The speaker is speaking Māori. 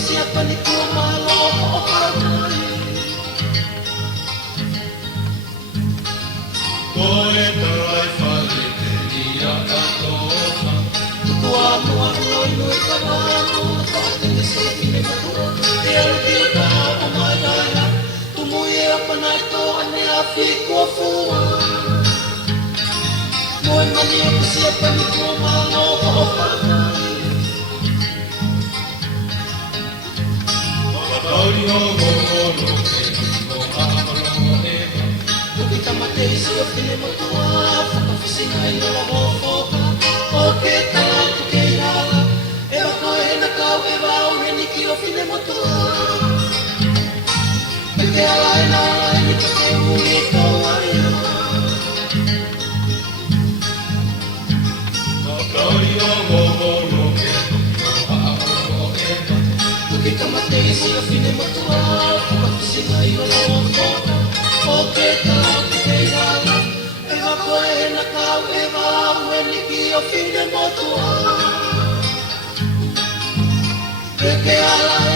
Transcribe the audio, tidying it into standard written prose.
Siapa ni tua malo o kamai Koe tarai whare te ria katoa Tukua mua noi noi ka mano Whaatene se ine matua Te aru ki o ka o mai aia Tumui e apanai tō ane a whi kua fua Moe mani o ka siapa ni tua malo o kamai Kauri o ngoro e o amaro e Tuki tamate isi o whine motua Whakawhisinga i noa o whoka O ke tala tu ke irala E wako e na kau e wau he niki o whine motua Me ke ala e na ala e nika ke ui tau aria Kauri o ngoro e o amaro e Tuki tamate isi o whine motua Whakawhisinga i noa o whoka O ke tala tu ke irala E wako e na kau e wau he niki o whine motua Me ke ala